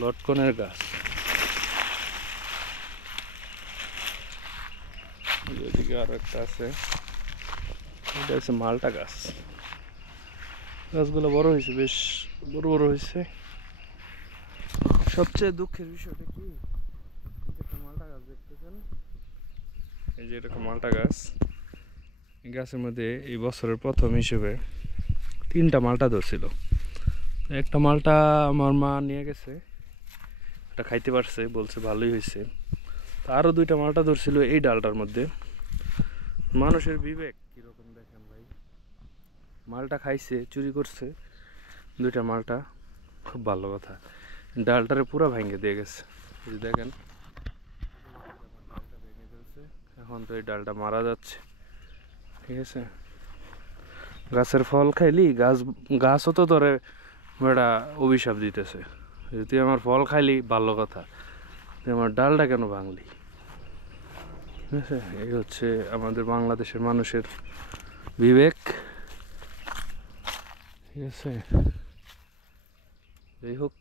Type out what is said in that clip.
লটকনের গাছ। এদিকে আরো একটা আছে, এটা হচ্ছে মালটা গাছ। গাছগুলো বড় হয়েছে, বেশ বড় বড় হয়েছে। সবচেয়ে দুঃখের বিষয়টা কি, একটা মালটা গাছ দেখতেছেন, এই যে এরকম মালটা গাছ। এই গাছের মধ্যে এই বছরের প্রথম হিসেবে 3টা মালটা ধরছিল। একটা মালটা আমার মা নিয়ে গেছে, এটা খাইতে পারছে, বলছে ভালোই হয়েছে। তো আরও 2টা মালটা ধরছিল এই ডালটার মধ্যে। মানুষের বিবেক কীরকম দেখেন ভাই, মালটা খাইছে, চুরি করছে 2টা মালটা, খুব ভালো কথা। ডালটারে পুরো ভেঙে দিয়ে গেছে, এই দেখেন ডালটা ভেঙে ফেলছে। এখন তো এই ডালটা মারা যাচ্ছে, ঠিক আছে। গাছের ফল খাইলি গাছও তো ধরে বেটা অভিশাপ দিতেছে, তুই আমার ফল খাইলি ভালো কথা, তুই আমার ডালটা কেন ভাঙলি? ঠিক আছে, এই হচ্ছে আমাদের বাংলাদেশের মানুষের বিবেক, ঠিক আছে। যাই হোক,